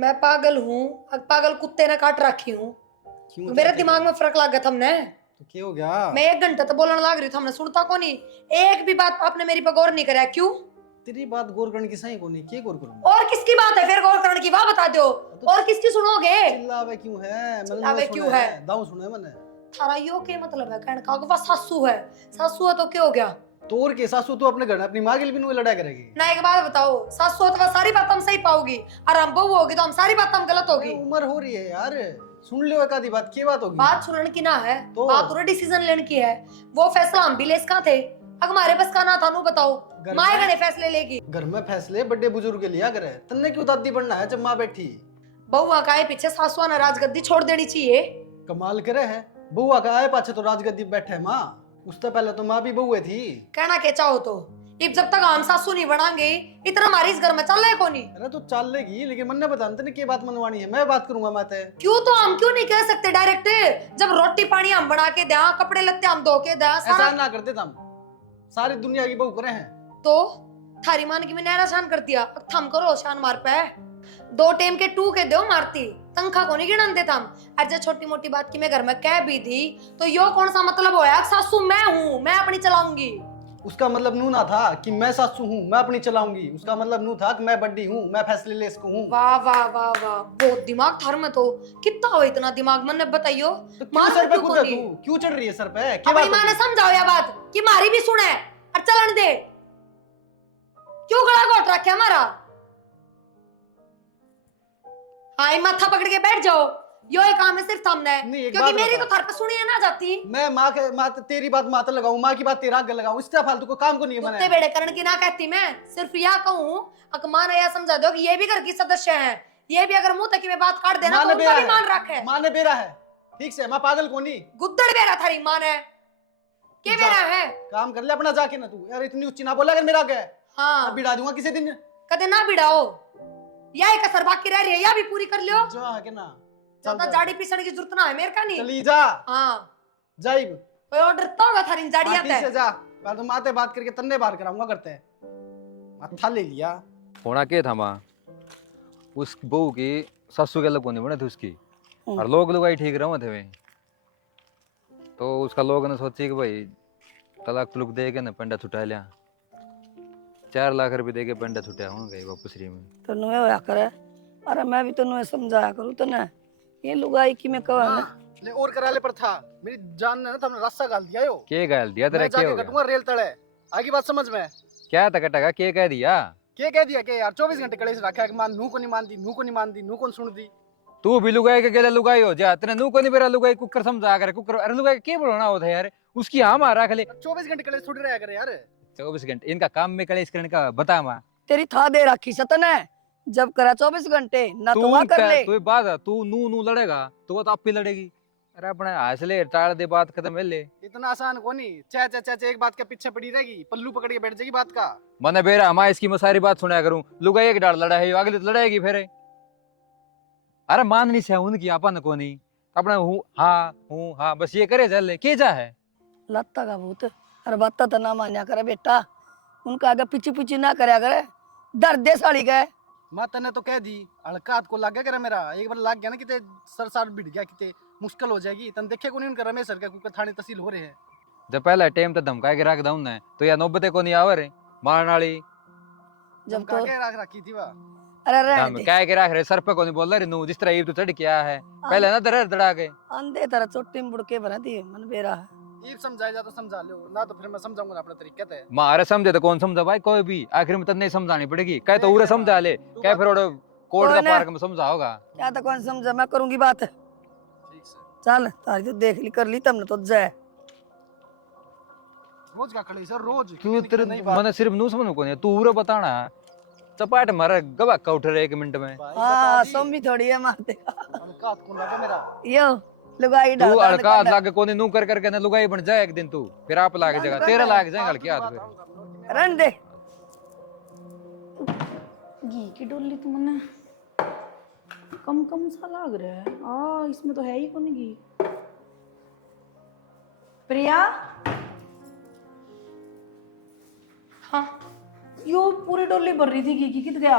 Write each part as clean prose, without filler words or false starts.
मैं पागल हूँ, पागल कुत्ते ने काट रखी हूँ। क्यों मेरे चाहते दिमाग हो? में फर्क लग गया हमने। तो क्या हो गया? मैं 1 घंटा तो बोलने लग रही थी, हमने सुनता को नहीं। एक भी बात आपने मेरी पर गौर नहीं करा, क्यों? तेरी बात गौर करने की सही को नहीं, क्या गौर करूं? और किसकी बात है फिर गौर करने की, वाह बता दो। तो और किसकी सुनोगे? चिल्लावे क्यों है? मैंने चिल्लावे सुना क्यों है? दाऊ सुना है मैंने। थारा यो के मतलब है कहने का, वह सासू है। सासू है तो क्या हो गया? तो और के सासू तो अपने घर अपनी माँ के लिए भी नहीं लड़ा करेगी। ना एक बात बताओ, सासू हो तो वह सारी बात हम सही पाओगी, और हम बहू होगी तो हम सारी बात हम गलत होगी। उम्र हो रही है यार, सुन लियो एक आधी बात, क्या बात होगी? बात सुनने की ना है, तो बात पूरा डिसीजन लेने की है। वो फैसला हम भी ले सका थे, अगर हमारे बस का ना था। नु बताओ माए गणे फैसले लेगी। घर में फैसले बड़े बुजुर्ग के लिया करे, तन्ने क्यों दादी बनना है जब माँ बैठी? बउआ का आए पीछे सासुआ ने राजगद्दी छोड़ देनी चाहिए। कमाल करे है, बुआ का आए पाछे तो राजगद्दी पे बैठे माँ। उससे पहले तो माँ भी बहुए थी। कहना के चाहो तो इब जब तक हम सासू नहीं बनाएंगे, इतना हमारी इस घर में चल रहा है कोनी। अरे तो चल लेगी, लेकिन मन ने बता तने क्या बात मनवानी है, मैं बात करूंगा मैं ते। क्यों? तो हम क्यों नहीं कह सकते डायरेक्ट? जब रोटी पानी हम बना के दें, कपड़े लत्ते हम धो के दें, ऐसा सारा ना करते तुम, सारी दुनिया की बहू करे हैं। तो थारी मान की मैंने शान कर दिया, अब थम करो शान मार पे। 2 टाइम के 2 के दो मारती, तंखा को नहीं गिनन देता हम। अरे छोटी मोटी बात की मैं घर में कह भी थी तो यो कौन सा मतलब होया? सासू मैं हूँ, मैं अपनी चलाऊंगी। उसका मतलब नू ना था कि मैं सासू हूँ मैं अपनी चलाऊंगी, उसका मतलब नू था कि मैं बड्डी हूँ, मैं फैसले ले सकूं। वाह वाह वाह वाह, बहुत दिमाग थार में तो। कितना हो इतना दिमाग, मन ने बताइयो। तो क्यों सर पे कूदा तू? क्यों चढ़ रही है सर पे? क्या अपनी बात माँ ने होगी? समझाओ या बात कि मारी भी सुने और चलन दे। क्यों गला घोट रखे हमारा? हाँ माथा पकड़ के बैठ जाओ, यो एक काम है सिर्फ थमना है, नहीं, एक क्योंकि बात मेरी बता। तो थार पे सुनी है ना जाती। मैं माँ तेरी बात माता लगाऊं, माँ की बात तेरा आगे लगाऊं, इससे फालतू को काम को नहीं है कुत्ते मैंने। बेड़े करण की ना कहती मैं, सिर्फ यह कहूँ अकमान ने यह समझा दो कि ये भी घर की सदस्य हैं। ये भी अगर मुंह तक में बात काट देना तो उनका भी मान रखे। माँ ने बेरा है, ठीक से, मैं पागल को नहीं। गुद्दड़ बेरा थारी माँ ने के बेरा है। काम कर ले अपना जाके ना तू, यार इतनी उच्ची ना बोला अगर मेरा आगे। हाँ बिड़ा दूंगा किसी दिन। कदे ना बिड़ाओ, यह एक असर बाकी रह रही है, यह भी पूरी कर लियो। जो है के ना ज्यादा जाड़ी पीसने की जरूरत ना है मेरे का नहीं। चली जा। हाँ जाइब कोई ऑर्डर तो होगा थारी जाड़ियां ठीक से जा, पहले तो माते बात करके तन्ने बाहर कराऊंगा करते हैं। माथा ले लिया। होना क्या था माँ, उस बहू की ससु के अलग नहीं बने थे उसकी, और लोग लुगाई ठीक रहे थे वे। तो उसका लोग ने सोची कि भाई तलाक तुलुक दे के ना पंडा छुटा लिया, 4 लाख रुपए दे के पंडा छुटा होंगे वापस री में। तो नुए होया करे। अरे मैं भी तो नुए समझाया करूँ तो ना ये लुगाई की मैं कहवा ना ले और करा ले पर था, मेरी जान ने ना तुमने रास्ता गाल दिया यो। के गाल दिया तेरा? मैं क्या जाके हो गया? कटूंगा रेल तले। आगे बात समझ में? क्या तकटका के कह दिया? क्या कह दिया? क्या यार 24 घंटे कड़े से रखा है कि मान नू को नहीं मानती, नू को नहीं मानती, नू कौन सुन दी? तू भी लुगाई के गेले लुगाई हो जा, तेने नू को नहीं बेरा लुगाई कुकर समझा कर कुकर। अरे लुगाई के बोलना होता है यार, उसकी हाँ मारा खले 24 घंटे कड़े छुट रहा करे यार। 24 घंटे इनका काम में कलेश करने का बता माँ। तेरी था दे रखी सतन है, जब करा 24 घंटे ना तो तू वहाँ कर ले। तू बात है, तू नू नू लड़ेगा तो वो तो आप भी लड़ेगी। अरे अपने हौसले टाल दे, बात खत्म है ले। इतना आसान को नहीं, चा चा चा एक बात के पीछे पड़ी रहेगी, पल्लू पकड़ के बैठ जाएगी बात का। मने बेरा मैं इसकी मैं सारी बात सुनाया करूं, लुगाई एक डाल लड़ा है अगली तो लड़ाएगी फिर। अरे माननी से उनकी अपन को नहीं, अपने हूँ हाँ बस ये करे चल के जा है लत्ता का भूत। अरे बत्ता तो ना मान्या करे बेटा, उनका आगे पीछे पीछे ना करया करे, दर्द दे साड़ी गए। माता ने तो कह दी, हड़का को लग गया करे मेरा, एक बार लग गया ना किते सर सार बिड़ गया किते मुश्किल हो जाएगी। तन देखे को नहीं उनका रमेश सर का कुकर थाने तहसील हो रहे हैं। जब पहला टाइम तो धमका के रख दऊं ना तो या नौबते को नहीं आवर मारने वाली। जब तो के रख रखी थी वह। अरे रहने हम दे, कह के रख रहे सर पे को नहीं बोल रहे नू, जिस तरह ये तो चढ़ क्या है पहले ना दर दड़ा के अंधे तरह चोटी में बुड़के बना दी मन बेरा है। ये समझाया जा तो समझा लो ना, तो फिर मैं समझाऊंगा अपने तरीके से। मारे समझे तो कौन समझा भाई, कोई भी आखिर में तो नहीं समझानी पड़ेगी। कह तो उरे समझा ले, कह फिर कोर्ट का पार्क में समझा होगा। क्या तो कौन समझा, मैं करूंगी बात। ठीक से चल तारी तो देख ली कर ली तब तो जाए। रोज का खड़े सर रोज तू तेरे मैंने सिर्फ नू समझ को नहीं, तू उरे बताना चपाट मारे गवा का उठ रहे 1 मिनट में। हाँ सोमी थोड़ी है मारते हल्का कौन लगा मेरा यो लुगाई तू डाल अड़का हाथ लाके कोने नू कर करके ना लुगाई बन जाए एक दिन तू, फिर आप लाके जगह तेरा लाग जाएगा हल्के हाथ फिर। रन दे घी की डोली तो मने कम कम सा लग रहा है। इसमें तो है ही कौन घी। प्रिया, हाँ यो पूरी डोली भर रही थी घी की, कित गया?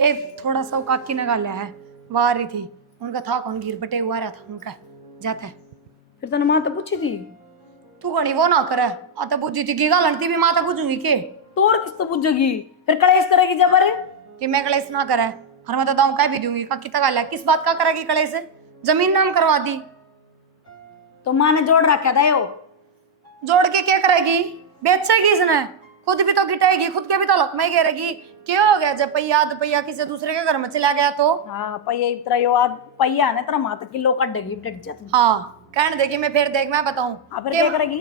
एक थोड़ा सा काकी ने गालिया है वाह रही थी उनका था कौन गिर बटे हुआ रहा था उनका जाता है फिर तने माँ तो पूछी थी तू गणी वो ना करे आता पूछी थी की गालती भी माता पूछूंगी के तो और किस तो पूछेगी फिर कलेश करेगी जब अरे कि मैं कलेश ना करे और मैं तो दाऊं कह भी दूंगी काकी तक गालिया किस बात का करेगी कलेश जमीन नाम करवा दी तो माँ ने जोड़ रखा था यो जोड़ के क्या करेगी बेचेगी इसने खुद भी तो गिटाएगी खुद के भी तो लक में गिरेगी क्या हो गया जब पहिया आध पहिया किसी दूसरे के घर में चला गया तो हाँ पहिया इतना यो आज पहिया है ना तेरा माँ तक किलो कटेगी डट जा तू हाँ कहने देगी मैं फिर देख मैं बताऊं फिर क्या करेगी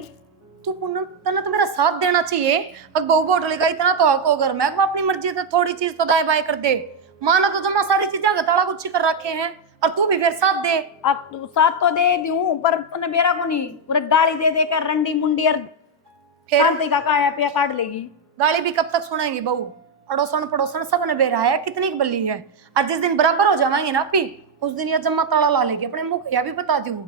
तू पूनम तने तो मेरा साथ देना चाहिए अब बहू बोटली का इतना तो हक हो घर में अब अपनी मर्जी से थोड़ी चीज तो दाएं बाएं कर दे माना तो जमा सारी चीजें गताड़ा गुच्छी कर रखे हैं और तू भी फिर साथ दे अब तू साथ तो दे दूं पर तूने बेरा को नहीं पूरा गाली दे दे कर रंडी मुंडी और फिर शांति का काया पिया काट लेगी गाली भी कब तक सुनाएंगी बहू अड़ोसन पड़ोसन सब ने बेरा है कितनी बल्ली है और जिस दिन बराबर हो जाएंगे ना पी उस दिन यह जम्मा ताला ला लेगी अपने मुंह या भी बता दी हूँ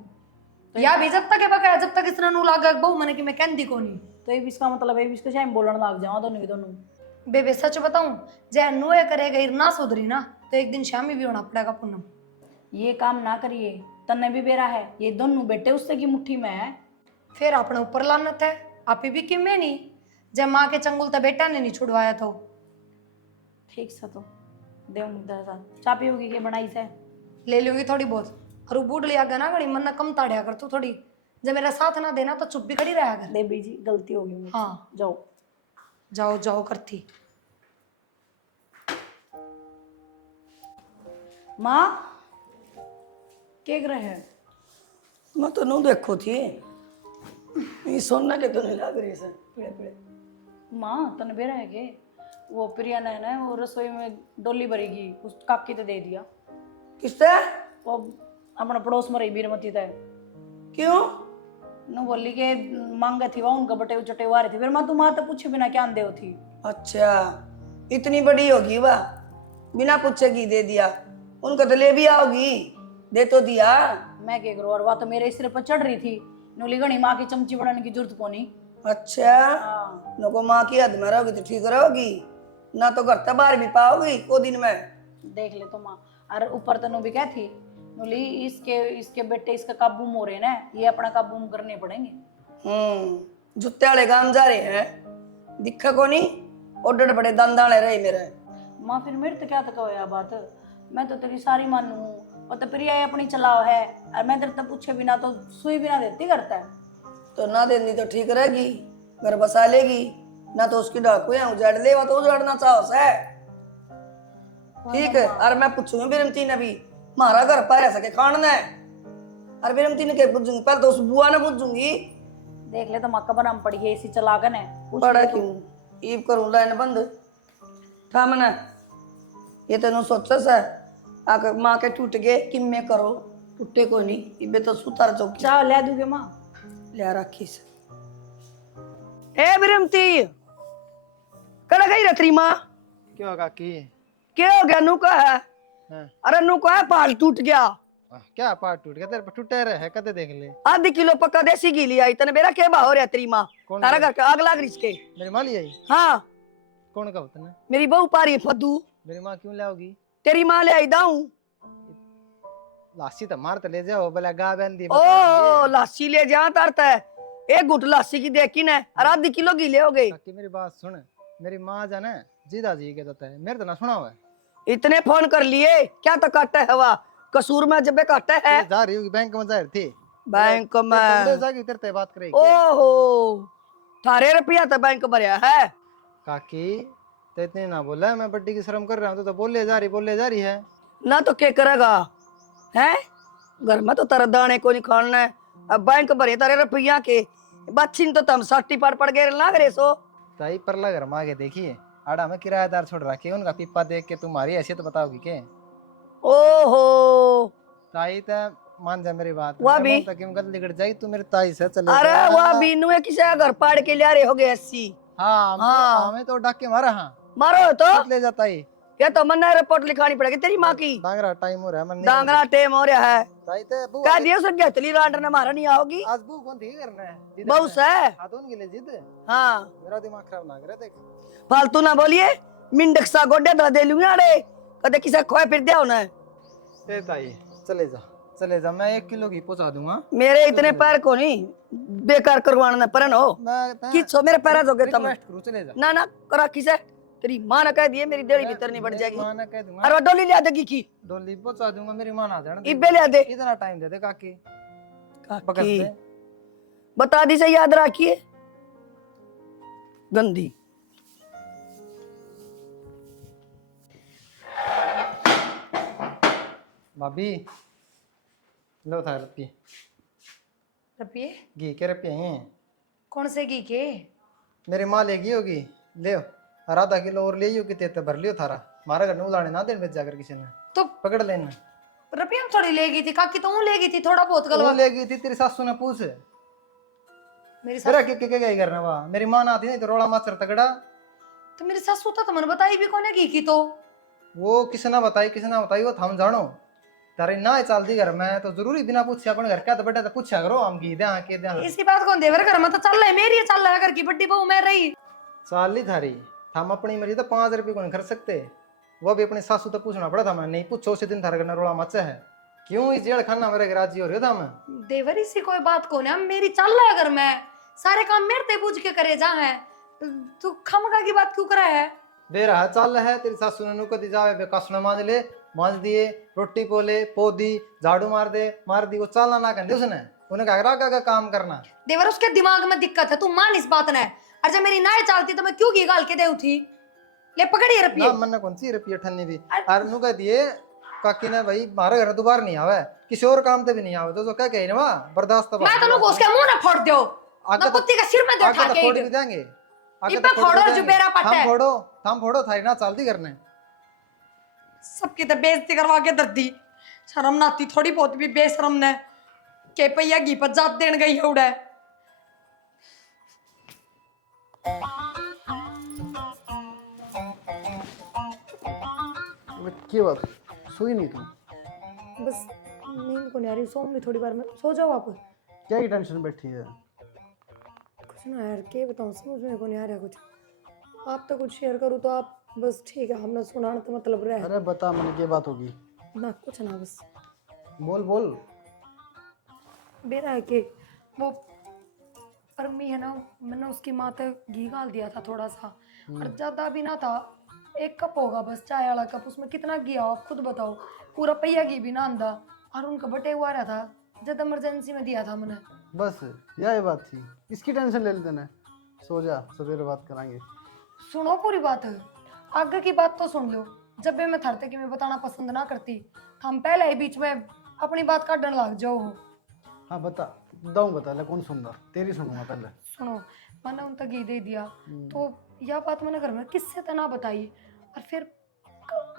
या भी जब तक है बकाया जब तक इस नू लागा बहू मैंने कि मैं कहती को नहीं तो ये भी इसका मतलब है इसके शायद बोलने लग जाओ दोनों के दोनों बेबे सच बताऊं जय नुए करेगा ना सुधरी ना तो एक दिन शामी भी होना पड़ेगा पूनम ये काम ना करिए तन्ने भी बेरा है ये दोनों बेटे उससे की मुट्ठी में है फिर अपने ऊपर लानत है आप भी कि मैं नहीं जब माँ के चंगुल तो बेटा ने नहीं छुड़वाया तो ठीक सा तो दे चाय पियोगी के बनाई से ले लूंगी थोड़ी बहुत और वो बूढ़ लिया ना घड़ी मन कम ताड़िया कर तू थोड़ी जब मेरा साथ ना देना तो चुप भी खड़ी रहा कर दे बीजी गलती होगी मुझसे। हाँ जाओ जाओ जाओ करती माँ के ग्रह है मैं तो नू देखो थी ये सोना के तो नहीं लग रही से पीड़े पीड़े माँ तने बेरा है के वो प्रिया ने ना वो रसोई में डोली भरेगी उस काकी तो दे दिया किससे वो अपना पड़ोस में रही बीरमती तय क्यों न बोली के मांगे थी वहाँ उनका बटे चटे हुआ रही थी फिर माँ तू माँ तो पूछे बिना क्या दे थी अच्छा इतनी बड़ी होगी वह बिना पूछे की दे दिया उनका तो ले भी आओगी दे तो दिया मैं क्या करूँ और वह तो मेरे सिर पर चढ़ रही थी नोली गणी माँ की चमची बढ़ाने की जरूरत को नहीं अच्छा हाँ नको माँ की हद में रहोगी तो ठीक रहोगी ना तो घर तक बाहर भी पाओगी को दिन में देख ले तो माँ और ऊपर तो नो भी क्या थी नोली इसके इसके बेटे इसका काबू हो रहे ना ये अपना काबू करने पड़ेंगे जुत्ते वाले काम जा रहे हैं दिखा को नहीं ओडड़ बड़े दंदाले रहे मेरे माँ फिर मेरे तो क्या तक होया बात मैं तो तेरी सारी मानू और तो प्रिया ये अपनी चलाओ है और मैं तेरे तो पूछे बिना तो सुई बिना देती करता है तो ना देनी तो ठीक रहेगी घर बसा लेगी ना तो उसकी डाकू या उजाड़ लेवा तो उजाड़ना चाहो से ठीक है और मैं पूछूंगी बिरमती ने भी हमारा घर पर रह सके खाना है और बिरमती ने क्या पूछूंगी पहले तो उस बुआ ने पूछूंगी देख ले तो माँ कबर हम पड़ी है इसी चला कर ने बड़ा क्यों ईब करूं लाइन बंद था मना ये तेन सोचा सा आकर माँ के टूट गए कि मैं करो टूटे को नहीं इबे तो सुतार चौकी चाह ले दूंगे माँ ले रखी से ए बिरमती कड़ा गई रतरी माँ क्यों काकी क्या हो गया नू का है हाँ। अरे नू का है पाल टूट गया क्या पार्ट टूट गया तेरे पर टूटे रहे कदे देख ले आधी किलो पक्का देसी घी लिया इतने मेरा क्या भाव रहा तेरी माँ कौन तारा है? घर का आग लाग रही इसके मेरी माँ ले आई हाँ कौन का होता ना मेरी बहू पा रही है फद्दू मेरी माँ क्यों लाओगी तेरी माँ ले आई दाऊ लासी तो मार तो ले जाओ भला गा बहन दी ओ लासी ले जा तारता है एक गुट लासी की देखी ने और आधी किलो घी ले हो गई काकी मेरी बात सुन मेरी माँ जाना जीदा जी के देता है मेरे तो ना सुना हुआ है इतने फोन कर लिए क्या तो काटा है हवा कसूर में जब काटा है ये जा रही होगी बैंक में जा रही थी बैंक ले में जागी तेरे ते बात करेगी ओहो थारे रुपया तो बैंक भरया है काकी तो इतने ना बोला मैं बड्डी की शर्म कर रहा हूँ तो बोले जा रही है ना तो क्या करेगा है घर में तो तेरा दाने को नहीं खाना है अब बैंक भरे तारे रुपया के बच्ची तो तम सट्टी पड़ गए लाग रे सो ताई परला घर मांगे देखिए आड़ा में किराएदार छोड़ रखे उनका पिप्पा देख के तुम्हारी हैसियत बताओगी के ओहो ताई तो मान जा मेरी बात वह भी क्यों गलती कर जाएगी तू मेरी ताई से चले अरे जा। वह बीनू है किसी घर पाड़ के लिया रे हो गए 80 हाँ हाँ। हमें तो डाके मारा हाँ मारो तो ले जाता ही ये तो मन्ना रिपोर्ट लिखानी पड़ेगी तेरी माँ की डांगरा टाइम हो रहा है मन नहीं डांगरा टेम हो रहा है ताई ते बू कह दिया उसने गहतली रांड ने मारा नहीं आओगी आज बू कौन थी करना है जिद बहुत से हाथों के लिए जिद हाँ मेरा दिमाग खराब ना करे देख फालतू ना बोलिए मिंडक सा गोडे दा दे लूंगा अरे कदे किसे खोए फिर दिया होना है। ए ताई चले जा, मैं 1 किलो घी पहुंचा दूंगा। मेरे इतने पैर को नहीं बेकार करवाना परन हो मैं कि मेरे पैर जोगे तुम रिक्वेस्ट करूं, चले जा। ना ना करा किसे तेरी मां ने कह दिए मेरी डेढ़ी भीतर नहीं बढ़ मेरी जाएगी। मां ने कह दूंगा, अरे वो डोली लिया देगी की डोली पहुंचा दूंगा, मेरी मां ना जाने दे। इब्बे लिया दे इतना टाइम दे दे काकी, पकड़ काकी दे। बता दी से याद रखिए गंदी। भाभी लो था रुपये, रुपये घी के रुपये हैं। कौन से घी के? मेरी माँ लेगी होगी, ले आधा किलो और ले कितने तो भर लियो थारा, मारा घर उलाने ना देन बेच जाकर किसी ने, तो पकड़ लेना। रुपये हम थोड़ी लेगी थी काकी, तो ले गई थी थोड़ा बहुत वो गलवा। लेगी थी, तेरी सासू ने पूछ मेरी तेरा सासू के गई करना वहाँ, मेरी माँ ना आती नहीं तो रोड़ा मास्टर तगड़ा। तो मेरी सासू तो तुमने बताई भी कौन है घी की? तो वो किसी ना बताई वो थम जानो तारे ना चलती घर में तो जरूरी बिना पूछे अपन घर का तो बेटा तो पूछा करो हम घी दे के दे इसी बात कौन देवर घर में तो चल रहा है, मेरी चल रहा है घर की बड्डी बहू मैं रही। चाली थारी हम अपनी मर्जी तो 5 रुपये को नहीं खर्च सकते, वो भी अपनी सासू तो पूछना पड़ा था। मैं नहीं पूछो उसी दिन थारे घर रोड़ा मचा है, क्यों इस जेल खाना मेरे राजी हो रही था। मैं देवर इसी कोई बात कौन है, मेरी चल रहा है घर में, सारे काम मेरे ते पूछ के करे जा है, तू खमका की बात क्यों करा है? दे रहा चल है, तेरी सासू ने नुको दी जावे कसना मांझ दिए, रोटी पोले पो दी, झाड़ू मार दी, वो चालना ना कर उसने, उन्हें कहा का काम करना। देवर उसके दिमाग में दिक्कत है, तू मान इस बात ने। और जब मेरी नाय चलती तो मैं क्यों घी गाल के दे उठी? ले पकड़िए रुपये। ना मन कौन सी रुपये ठन्नी भी और नु कह दिए काकी ने भाई मारे घर दोबारा नहीं आवे, किसी और काम पे भी नहीं आवे, तो क्या कहे ना बर्दाश्त मैं तो लोग उसके मुंह ना फोड़ दो, आगे ना कुत्ती का सिर में दे उठा के फोड़ भी देंगे, इब्बे फोड़ो जो बेरा पट्टा है। हम फोड़ो थारी ना चलती करने। सबकी तो बेइज्जती करवा के दर्दी, शर्म ना आती थोड़ी बहुत भी बेशरम ने के पैया घी पर जात देन गई है उड़े। क्या बात, सोई नहीं तुम? बस नींद को नहीं आ रही, सो भी थोड़ी बार में सो जाओ आप। क्या की टेंशन बैठी है? कुछ ना यार, क्या बताऊं, समझ में को नहीं आ रहा कुछ। आप तो कुछ शेयर करूँ तो आप बस ठीक है, हमने सुना तो मतलब रहे अरे बता मैंने क्या बात होगी? ना कुछ ना, बस बोल। बेरा है कि वो परमी है ना, मैंने उसकी माँ तक घी गाल दिया था थोड़ा सा, और ज्यादा भी ना था, 1 कप होगा बस, चाय वाला कप, उसमें कितना घी आओ आप खुद बताओ, पूरा पहिया घी भी ना आंदा, और उनका बटे हुआ रहा था, जब इमरजेंसी में दिया था मैंने। बस यही बात थी, इसकी टेंशन ले लेते ना, सो जा, सवेरे बात कराएंगे। सुनो पूरी बात, आगे की बात तो सुन लो। जब भी मैं थरते कि मैं बताना पसंद ना करती, हम पहले ही बीच में अपनी बात काटने लग जाओ। हाँ बता ले, कौन सुन रहा? तेरी सुनूंगा पहले। सुनो, मैंने उन तक घी दे दिया, तो यह बात मैंने घर में किससे तो ना बताई, और फिर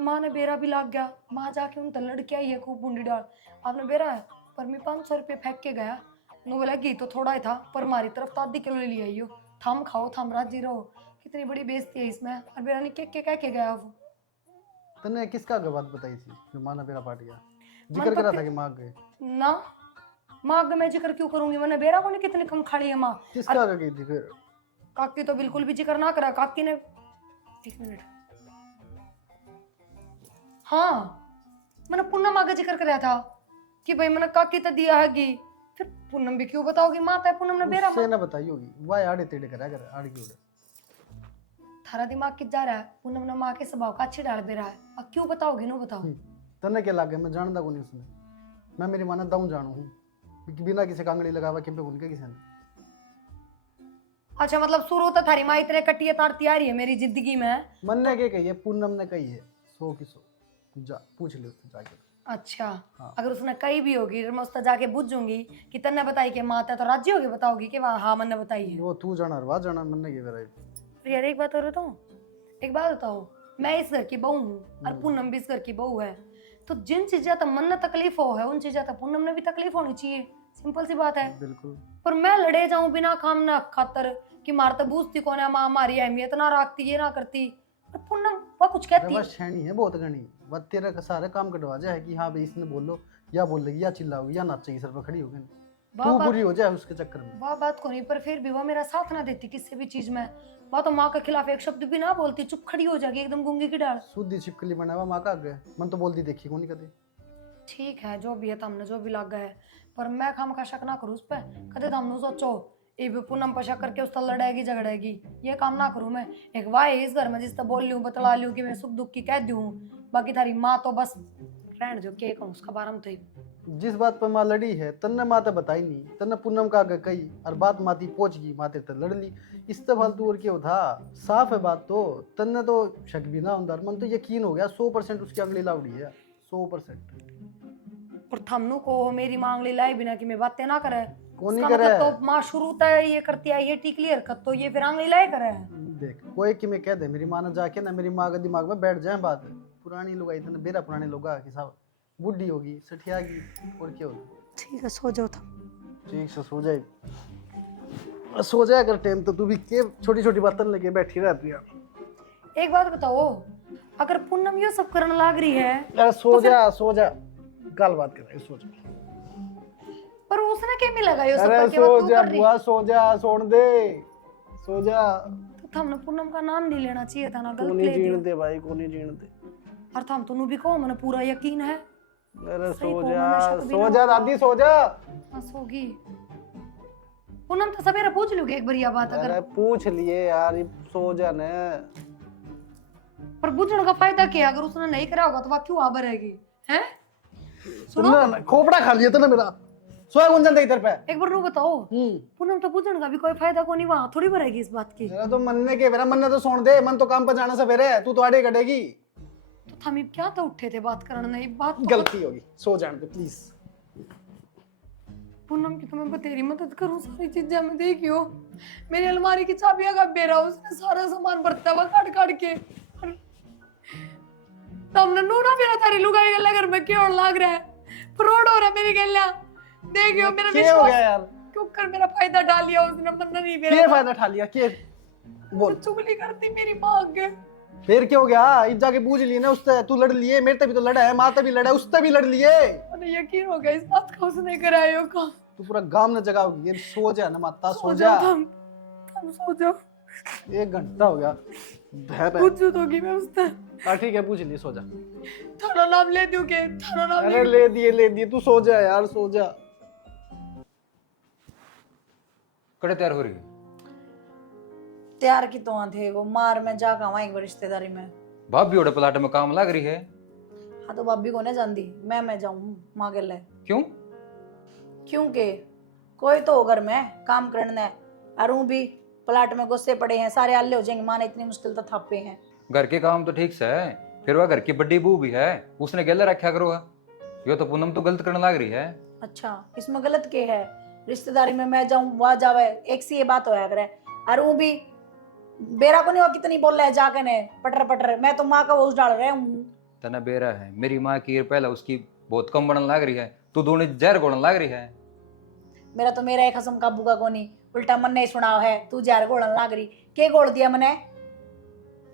माँ ने बेरा भी लाग गया, माँ जाके उन तक लड़के आई है खूब बूंदी डाल, आपने बेरा है पर मैं 500 रुपये फेंक के गया, नो बोला घी तो थोड़ा ही था, पर हमारी तरफ तो 1/2 किलो ले लिया आई हो, थम खाओ थम राजी रहो। कितनी बड़ी बेइज्जती है इसमें, और बेरा ने के कह के गया वो। तने किसका बात बताई थी जो माँ ने मेरा पाट गया? जिक्र करा था कि माँ गए ना, माँ आगे मैं जिक्र क्यों करूंगी, मैंने बेरा को नहीं कितनी कम खाली है माँ। किसका आगे गई थी फिर? काकी तो बिल्कुल भी जिक्र ना करा, काकी ने 1 मिनट, हाँ मैंने पूनम आगे जिक्र कराया था कि भाई मैंने काकी तो दिया है घी, फिर पूनम भी क्यों बताओगी, माता है पूनम ने बेरा। उससे ना बताई होगी, वाह आड़े तेड़े करा कर आड़ की उड़े। थारा दिमाग किस जा रहा है, पूनम ने माँ के स्वभाव का अच्छी डाल बेरा है, अब क्यों बताओगी, नो बताओ। तने क्या लागे, मैं जानता को नहीं उसने, मैं मेरी माने दम जानू हूँ, बिना किसी कांगड़ी लगावा कि उनके किसी ने। अच्छा मतलब शुरू तो थारी माँ इतने कटिए तारती आ रही है मेरी जिंदगी में। मन ने क्या कही है? पूनम ने कही है 100 की 100, जा पूछ ले उससे जाके। अच्छा हाँ। अगर उसने कही भी होगी तो मैं उससे जाके पूछूंगी कि तन्ने बताई कि माता तो राजी होगी, बताओगी कि वहाँ हाँ मैंने बताई है। वो तू जाना रवा जाना, मन ने क्या यार एक बात और बताऊं, एक बात बताओ, मैं इस घर की बहू हूँ और पूनम भी इस घर की बहू है, तो जिन चीजें तो मन ने तकलीफ हो है उन चीजें तो पूनम ने भी तकलीफ होनी चाहिए, सिंपल सी बात है। बिल्कुल। पर मैं लड़े जाऊं बिना काम ना खातर कि मार तो बूझती कौन है, माँ हमारी अहमियत ना रखती, ये ना करती, पर पूनम वह कुछ कहती है। शैनी है बहुत घनी, वह तेरा का सारे काम कटवा जाए कि हाँ भाई इसने बोलो, या बोलेगी या चिल्लाओगी या नाचेगी सर पर खड़ी होगी। वाह तू बात बुरी हो जाए उसके चक्कर में। वाह बात को नहीं, पर फिर भी वो मेरा साथ ना देती किसी भी चीज में। वह तो माँ के खिलाफ एक शब्द भी ना बोलती, चुप खड़ी हो जाएगी एकदम गूंगी की डाल। सुधी छिपकली बना हुआ माँ का आगे मन तो बोलती देखी को नहीं कदे। ठीक है जो भी है तुमने जो भी लग है, पर मैं खाम का शक ना करूँ उस पर। कदे तुमने सोचो ये भी पूनम पर शक करके उससे लड़ेगी झगड़ेगी, ये काम ना करूँ मैं। एक वाह इस घर में जिससे बोल लूँ बतला लूँ कि मैं सुख दुख की कह दूँ, बाकी थारी माँ तो बस रहने जो के कहूँ उसका बारे में तो ही। जिस बात पर माँ लड़ी है तन्ने माते बताई नहीं, तन्ने पूनम का आगे कही और बात माती पहुंच गई, माते तक लड़ ली। इससे फालतू और क्या था, साफ है बात। तो तन्ने तो शक भी ना अंदर मन तो यकीन हो गया 100% उसकी अगली लाउड़ी है 100%। और थमनू को मेरी मांगली लाई बिना कि मैं बातें ना करे, कौन नहीं उसका करे? मतलब तो माँ शुरू तय ये करती है ये टिकली हरकत, तो ये फिर आंगली लाई करे। देख कोई कि मैं कह दे मेरी माँ ने जाके ना मेरी माँ के दिमाग में बैठ जाए बात। पुरानी लोग आई तने बेरा पुराने लोग कि साहब बुढ़ी होगी सठियागी और क्या होगी। ठीक है सो जाओ था। ठीक से सो जाए, सो जाए अगर टाइम तो तू भी के छोटी छोटी बातें लेके बैठी रहती है। एक बात बताओ, अगर पूनम ये सब करने लग रही है अरे सो जा सो जा, कल बात करेंगे, सो जा। पर उसने क्या मिलेगा ये सब अरे करके, सो वो तू जा कर रही। बुआ सो जा, सोन दे सो जा। तो हमने पूनम का नाम नहीं लेना चाहिए था ना, को गलत नहीं ले दिया। जीण दे भाई, को नहीं जीण दे। और थम तू भी कहो मैंने पूरा यकीन है। अरे सही सो को जा मैंने शक भी सो ना जा होता। दादी सो जा। हाँ सोगी। पूनम तो सवेरे पूछ लूंगी एक बार ये बात, अरे अगर पूछ लिए यार, ये सो जा ने। पर बुझने का फायदा क्या है? अगर उसने नहीं करा होगा तो वह क्यों आबर रहेगी हैं? सुनो तुमने खोपड़ा खा लिया था ना मेरा, सोया गुंजन दे इधर पे। एक बार रू बताओ, पूनम तो बुझने का भी कोई फायदा को नहीं, वहां थोड़ी भरेगी इस बात की। मेरा तो मनने के मेरा मन ने तो सोन दे, मन तो काम पर जाना सवेरे, तू तो आड़े कटेगी। तो थमी क्या तो उठे थे बात करने, नहीं बात तो गलती होगी, सो जाने दे प्लीज। पूनम की तो मैं तेरी मदद करूं, सारी चीजें मैं देखियो। मेरी अलमारी की चाबियां का बेरा उसने सारा सामान बरता हुआ काट काट के। और तुमने नूरा मेरा थारी लुगाई गल्ला घर में क्यों लाग रहा है, फ्रॉड हो रहा है मेरी गल्ला। देखियो मेरा क्या हो गया विश्वास यार? क्यों कर मेरा फायदा डाल लिया उसने, मन्ना नहीं क्या मेरा। फायदा उठा लिया के बोल। चुगली करती मेरी मां के। फिर क्या हो गया? इस जाके पूछ लिए ना उससे, तू लड़ लिए, मेरे से भी तो लड़ा है, माँ से भी लड़ा है, उससे भी लड़ लिए। मुझे यकीन हो गया इस बात का उसने करायो का। तू पूरा गांव ने जगाओगी। ये सो जा ना माता, सो सो जा। जाओ तुम सो जाओ। 1 घंटा हो गया। पूछ दोगी मैं उससे। हाँ ठीक है पूछ लिए, सो जा। थारा नाम ले दूं के? थारा नाम अरे ले दिए, तू सो जा यार, सो जा। कड़े तैयार हो रही है? तैयार की तो थे वो मार में जा कहा एक बार रिश्तेदारी में। भाभी ओड़े प्लाट में काम लग रही है। हाँ तो भाभी को नहीं जानती, मैं जाऊँ माँ के लिए। क्यों? क्योंकि कोई तो हो घर में काम करना है, और ऊं भी प्लाट में गुस्से पड़े हैं, सारे हल्ले हो जाएंगे, माँ ने इतनी मुश्किल तो थापे हैं। घर के काम तो ठीक से है, फिर वह घर की बड़ी बहू भी है, उसने गले रखा करो। यो तो पूनम तो गलत करने लग रही है। अच्छा इसमें गलत के है? रिश्तेदारी में मैं जाऊं वहां जावे, एक सी ये बात होया करे। और ऊं भी बेरा को नहीं, वो कितनी बोल रहा है जाके ने पटर पटर, मैं तो माँ का वो डाल रहा हूँ। तना बेरा है, मेरी माँ की पहले उसकी बहुत कम बनने लग रही है, तू दोनों जहर घोड़ने लग रही है। मेरा तो मेरा एक हसम काबू का कोनी, उल्टा मन ने सुना है तू जार घोड़न लाग रही। के घोड़ दिया मने?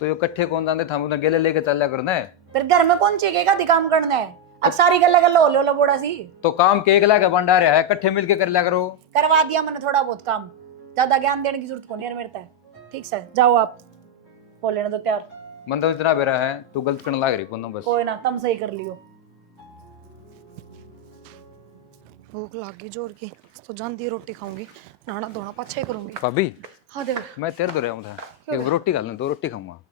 तो यो कट्ठे कौन जानते था, उन्हें गले लेके चल करना है। फिर घर में कौन चीखेगा दिकाम करना है? अब सारी गल्ला गल्ला हो लो बोड़ा सी। तो काम के एक लाख बंडा रहा है, कट्ठे मिलके कर लिया करो। करवा दिया मैंने थोड़ा बहुत काम, ज्यादा ज्ञान देने की जरूरत को नहीं है मेरे तक। ठीक से जाओ आप, हो लेने दो तैयार। मन तो इतना बेरा है, तू गलत करने लग रही पूनम बस। कोई ना, तुम सही कर लियो। भूख लागी जोर की, तो जानती रोटी खाऊंगी, नहाना धोना पाछे ही करूंगी। भाभी हाँ देव, मैं तेरे दो रहा हूँ था, एक रोटी खा लें, 2 रोटी खाऊंगा।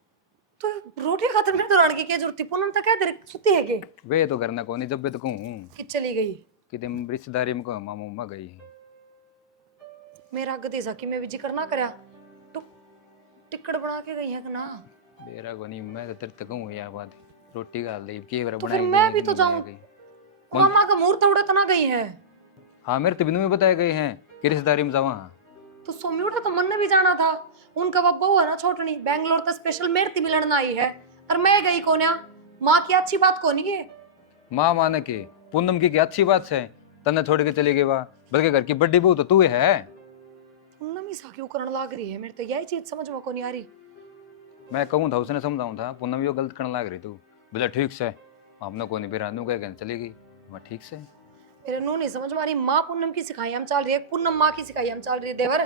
तो रोटी खातर मेरे दौरान की क्या जरूरत थी? पूनम तक क्या देर सुती है के? वे तो करना को नहीं, जब भी तो कहूँ कि चली गई कि तुम रिश्तेदारी में कहूँ मामू माँ गई है। मेरा गति सा कि मैं भी जिक्र ना करया, तो टिकट बना के गई है कि ना? बेरा को नहीं, मैं तो तेरे तक कहूँ यार बात, रोटी खा ली के तो फिर मैं भी तो जाऊं, मामा का मुहूर्त उड़े तो ना गई है। हाँ मेरे तो बिनु में बताए गए हैं कि रिश्तेदारी में जावा। तो सोमी उठा तो मन ने भी जाना था, उनका बाप बहू है ना छोटनी, बैंगलोर तो स्पेशल मेरे से मिलन आई है, और मैं गई कोन्या। माँ की अच्छी बात को नहीं है। माँ माने के पूनम की अच्छी बात है, तन्ने छोड़ के चली गई वाह, बल्कि घर की बड़ी बहू तो तू है। पूनम ही सा क्यों करने लाग रही है, मेरे तो यही चीज समझ में को नहीं आ रही। मैं कहूँ था उसने समझाऊँ था, पूनम यो गलत करने लग रही तू। बोला ठीक से, हमने को नहीं बिरानू कह चली गई। मैं ठीक से मेरे नू नहीं समझ मारी, माँ पूनम की सिखाई हम चल रही है, पूनम माँ की सिखाई हम चल रही है। देवर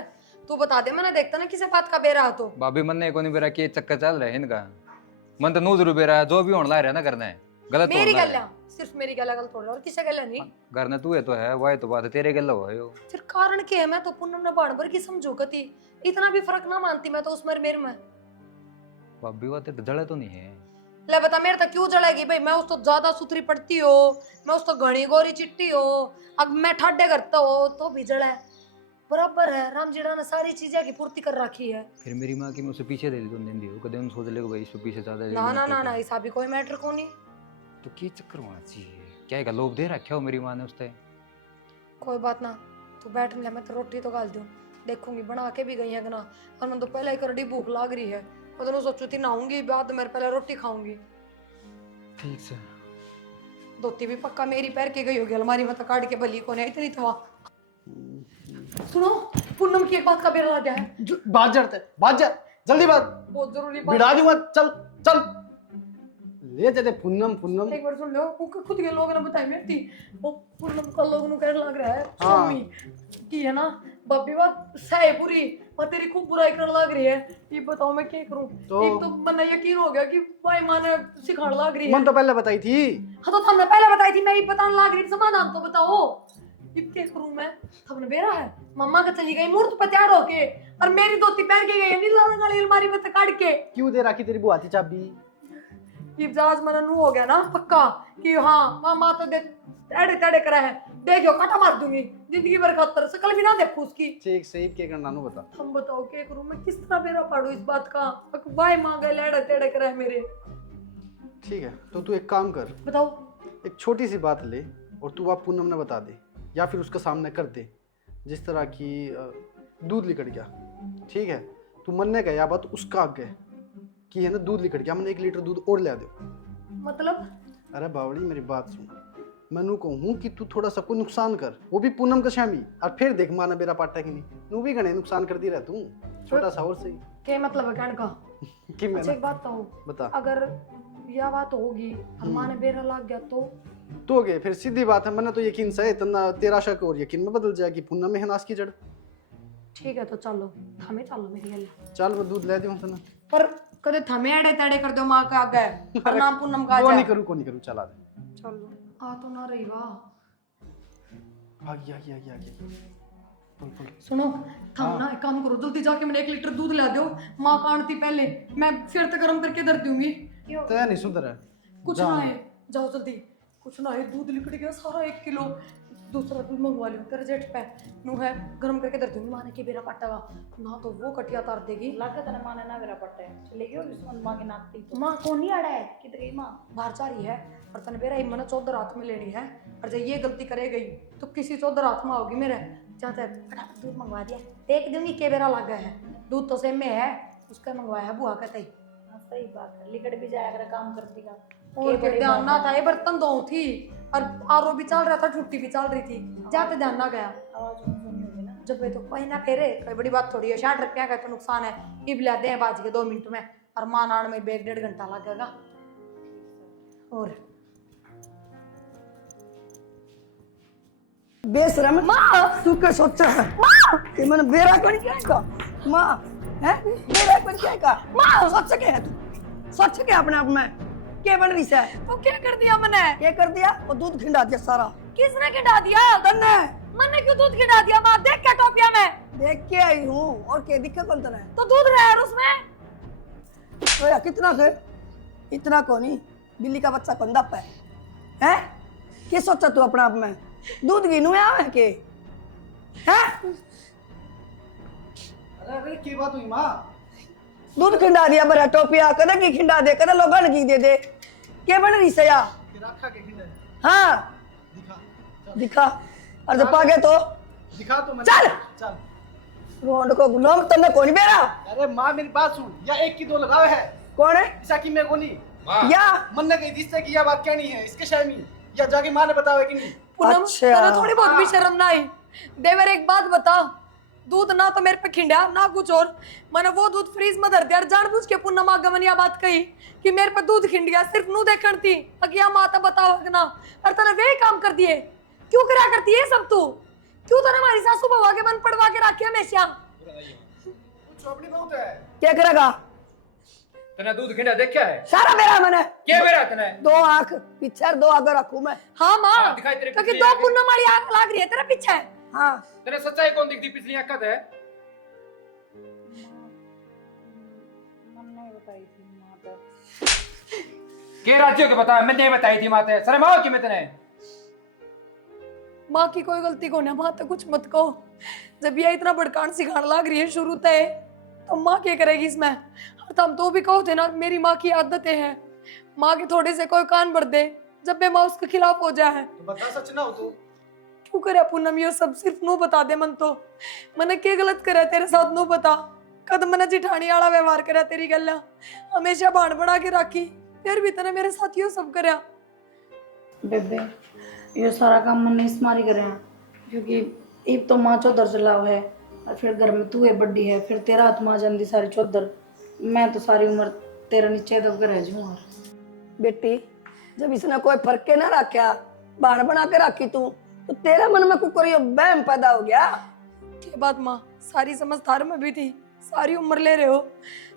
तू बता दे, मैंने देखता ना किसे बात का बेरा हो तो। भाभी मन ने को नहीं बेरा के चक्कर चल रहे हैं इनका। मन तो नू जरूर बेरा जो भी होने ला रहा है ना करना है गलत मेरी होने ला गल रहा है। सिर्फ मेरी गल गलत हो रहा और किसे गल नहीं। घर ने तू है तो है वह तो बात है तेरे गल हुआ है यो। फिर कारण क्या है? मैं तो पूनम ने बाण भर की समझो कती, इतना भी फर्क ना मानती मैं तो उस मेरे में। भाभी वो तेरे जड़े तो नहीं है। ले बता मेरे तक क्यों जलेगी भाई? मैं उस तो ज्यादा सुथरी पड़ती हो, मैं उस तो घनी गोरी चिट्टी हो, अब मैं ठाडे करता हो तो भी जड़ा है। बराबर है, राम जीड़ा ने सारी चीजें की पूर्ति कर रखी है। फिर मेरी माँ की मैं उसे पीछे दे दी तो दिन दी कदे उन सोच ले भाई इससे पीछे ज्यादा ना ना ना ना, ऐसा भी कोई मैटर को नहीं। तो की चक्कर होना चाहिए क्या है लोभ दे रखा हो मेरी माँ ने उससे। कोई बात ना, तू बैठ ले, मैं तो रोटी तो गाल दूं, देखूंगी बना के भी गई है कि ना। और मैं तो पहले ही करडी भूख लाग रही है, मैं तो सोचू थी नहाऊंगी बाद मेरे पहले रोटी खाऊंगी। ठीक से धोती भी पक्का मेरी पैर के गई होगी अलमारी में, तो काट के भली को नहीं इतनी तो। सुनो, पूनम की एक बात का बेरा लग गया है। बात जड़ते बात जा, जल्दी बात, बहुत जरूरी बात। बिड़ा दूंगा, चल चल ले तेरे पूनम पूनम। एक बार सुन लो, वो खुद के लोगों ने बताई मेरी थी वो पूनम का लोगों कह लग रहा है हाँ। मम्मी की है ना बब्बी बात सही पूरी, पर तेरी खूब बुराई करने लग रही है। ये बताओ मैं क्या करूं? एक तो मन यकीन हो गया कि भाई माँ ने सिखाने लग रही है। मन तो पहले बताई थी। हाँ तो तुमने पहले बताई थी, मैं ही बताने लग रही थी, समाधान तो बताओ। ये क्या करूं मैं? तुमने बेरा है मम्मा का चली गई मूर्त पर तैयार होके, और मेरी धोती पहन के गई नीला रंग वाली अलमारी में से काट के। क्यों दे रखी तेरी बुआ की चाबी? ये जहाज मन नू हो गया ना पक्का कि हाँ मामा तो देख टेढ़े टेढ़े करा है, देखो काटा मार दूंगी जिंदगी भर खातर, शकल भी ना देखूं उसकी। ठीक सही के करना नु बता। हम बताओ क्या करूं मैं? किस तरह बेरा पाड़ू इस बात का? भाई मांगे लेड़े टेढ़े करा है मेरे। ठीक है तो तू एक काम कर, बताओ। एक छोटी सी बात ले और तू आप पूनम ने बता दे, या फिर उसका सामने कर दे। जिस तरह की दूध लिकड़ गया, ठीक है, तू मन ने गया बात उसका आगे कि है ना दूध लिकड़ गया, मैंने 1 लीटर दूध और ले दो। मतलब अरे बावड़ी मेरी बात सुन, मैं कहूँ कि तू थोड़ा सा को नुकसान कर, वो भी पूनम का शामी, और फिर देख माना बेरा पाटा कि नहीं, नू भी गणे नुकसान करती रह तू छोटा सा और सही। क्या मतलब है कहने का? कि मैं अच्छा एक बात तो बता अगर यह बात होगी और माँ ने बेरा लग गया तो हो गए फिर सीधी बात है, मैंने तो यकीन से इतना तेरा शक और यकीन में बदल जाएगी, पूनम में है नाश की जड़। ठीक है तो चलो हमें चलो मेरी गल। चल मैं दूध ले दूँ तना। पर कदे थमे एड़े तेड़े कर दो माँ के आगे और नाम पूनम का को आ नहीं जाए। करूँ चला दे। चलो आ तो ना रही वाह। आ गया बोल बोल। सुनो थम ना एक काम करो, जल्दी जाके मैंने 1 लीटर दूध ला दो, माँ काटती पहले, मैं फिर तक गर्म करके धर दूंगी। तो नहीं सुधर है कुछ ना है, जाओ जल्दी। कुछ ना है, दूध लिकड़ गया सारा 1 किलो, दूसरा दूध मंगवा लियो तेरे जेठ पे नू है, गर्म करके धर दूंगी। माँ ने की बेरा पट्टा ना तो वो कटिया तार देगी। लागत है माने ना मेरा पट्टे चले गयो विस्मन मां के नाकती तो माँ कौन नहीं आड़ा है कित गई मां बाहर जा रही है, और तने बेरा मन 14 रात में लेनी है, और जब ये गलती करे गई तो किसी 14 रात में आओगी मेरे। जाते फटाफट दूध मंगवा दिया, देख दूंगी के बेरा लगा है, दूध तो सेम में है, उसका मंगवाया है बुआ कहते ही। हाँ, सही बात है लिकड़ भी जाया कर काम करती का और के ध्यान ना था, ये बर्तन धो थी और आरो भी चल रहा था, छुट्टी भी चल रही थी, जाते ध्यान ना गया। आवाज सुनी होगी ना जब ये तो कोई ना फेरे कोई बड़ी बात थोड़ी है, 60 रुपया का तो नुकसान है, इब लाते हैं बाज के 2 मिनट में, और मां नान में 1-1.5 घंटा लगेगा। और बेशरम माँ तू क्या सोचा है कि मैंने बेरा कौन क्या का माँ है बेरा कौन क्या का माँ सोच के है तू सोच के अपने आप में क्या बन रही है? वो क्या कर दिया मैंने? क्या कर दिया? वो दूध खिंडा दिया सारा। किसने खिंडा दिया? तन्ने मैंने क्यों दूध खिंडा दिया? माँ देख क्या टोपिया में देख के आई हूँ और क्या दिक्कत कौन तने? तो दूध रहा है उसमें। तो यार कितना थे? इतना को नहीं, बिल्ली का बच्चा कौन दप है? क्या सोचा तू अपने आप में? दूध गिनू आवे के हैं? अरे की बात हुई माँ? दूध खिंडा दिया बरा टोपिया, कदे की खिंडा दे, कदे लोगन की दे दे, क्या बन रही सया? रखा के खिंडा हाँ दिखा दिखा, और जब पागे तो दिखा तो चल चल। रोंड को गुलाम तन्ने कौन बेरा? अरे माँ मेरी बात सुन, या 1 की 2 लगावे है, कौन है? ऐसा कि मैं कोनी या मन ने कही जिससे कि यह बात कहनी है इसके शामी, या जाके माँ ने बतावे कि नहीं। पूनम अच्छा। तेरा थोड़ी बहुत भी शर्म ना आई? देवर एक बात बता, दूध ना तो मेरे पे खिंडा ना कुछ और, मैंने वो दूध फ्रीज में धर दिया, जानबूझ के पूनम आगमन यह बात कही कि मेरे पे दूध खिंड गया, सिर्फ नू देखण थी अगिया माता बताओ ना, और तने वे काम कर दिए। क्यों करा करती है सब तू? क्यों तो हमारी सासू बहू के बंद पड़वा के रखे हमेशा? क्या करेगा? तने दूध खिंडा देखा है? सारा मेरा मन है। क्या मेरा तने? दो आंख पीछे दो आगे रखूं मैं। हाँ माँ, दिखाई तेरे क्योंकि पिछली दो आंखें। पुन्नम वाली आंख लाग रही है तेरा पीछे। हाँ तेरे सच्चाई कौन दिखती पिछली आंख है? मैंने बताई थी माँ तो। के राज्यों के बता, मैंने बताई थी माते सरे माँ की मैं तने। माँ की कोई गलती को ना, माँ तो कुछ मत कहो। जब ये इतना भड़कान सिखाने लाग रही है शुरू से, तो माँ क्या करेगी इसमें? और तुम तो भी कहो थे ना मेरी माँ की आदतें हैं, माँ के थोड़े से कोई कान भर दे जब भी माँ उसके खिलाफ हो जाए। तो बता सच ना हो तू। क्यों करे पूनम ये सब? सिर्फ नू बता दे मन तो। मैंने क्या गलत करा तेरे साथ? नू बता। कद मैंने जिठानी वाला व्यवहार करा तेरी गल, हमेशा भाण बना के रखी, फिर भी तने मेरे साथ यो सब करा। बेबे ये सारा काम मन इस मारी करे हैं, क्योंकि एक तो माँ चौधर चलाव है और फिर घर में तू है बड्डी है, फिर तेरा हाथ माँ जानदी सारी चौधर। मैं तो सारी उम्र तेरा नीचे दब के रह जाऊँ। बेटी जब इसने कोई फर्क के ना रखा, बाण बना के रखी तू, तो तेरे मन में कुकरी बहम पैदा हो गया। ये बात माँ सारी समझदार में भी थी, सारी उम्र ले रहे हो,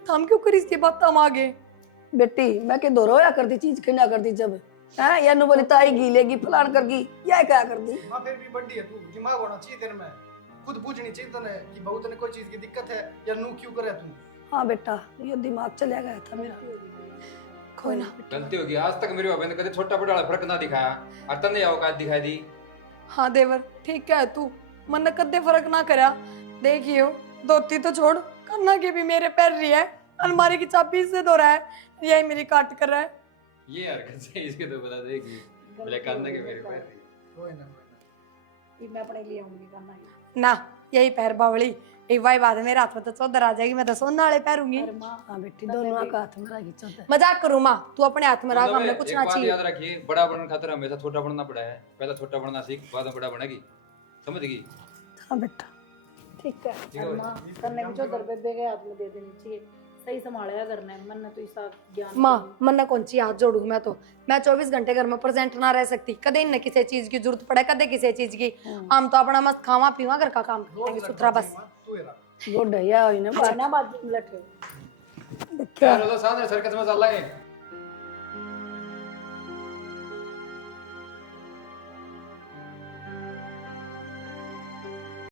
तो हम क्यों करी इसकी बात? हम आगे बेटी मैं के दो रोया करती चीज खिंडा करती जब है या नु बोली ताई गीलेगी फलान करगी, या क्या करती? माँ फिर भी बड़ी है तू, दिमाग होना चाहिए तेरे में। खुद पूछनी चाहिए तने कि बहू तने कोई चीज की दिक्कत है या नू क्यों करे तू। हाँ बेटा ये दिमाग चला गया था मेरा। कोई ना। गलती होगी, आज तक मेरे बाबा ने कभी छोटा बड़ा फर्क ना दिखाया और तने औकात दिखाई दी। हाँ देवर ठीक है तू, मन ने कदे फर्क ना करा। देखियो धोती तो छोड़, कन्ना के भी मेरे पैर रही है, अलमारी की चाबी से धो रहा है, यही मेरी काट कर रहा है। ये हरकत से इसके तो बता देगी बोले कांदा के मेरे पैर। कोई ना ये मैं अपने लिए आऊंगी करना है। ना यही पैर बावली, एक बाई बात है मेरे हाथ में तो चौधर आ जाएगी, मैं तो सोना वाले पैरूंगी। अरे माँ हाँ बेटी दोनों का हाथ में रखी चौधर। मजाक करूँ माँ, तू अपने हाथ में रख, हमने कुछ एक ना बात चाहिए। याद रखिए, बड़ा बनने खातिर हमेशा छोटा बनना पड़ा है। पहले छोटा बनना सीख, बाद में बड़ा बनेगी, समझ गई? हाँ बेटा ठीक है। अरे माँ करने की चौधर बेबे के हाथ में दे देनी चाहिए, सही संभालेगा करने मन ने तो इसका ज्ञान। माँ मन ने कौन सी हाथ जोड़ू मैं तो, मैं 24 घंटे घर में प्रेजेंट ना रह सकती, कदे इन्हें किसी चीज की जरूरत पड़े, कदे किसी चीज की। हम तो अपना मस्त खावा पीवा घर का काम करेंगे सुथरा बस। तू है गुड है या ना अच्छा ना बात लटे यार वो तो सामने सर्कस में चल रहा है।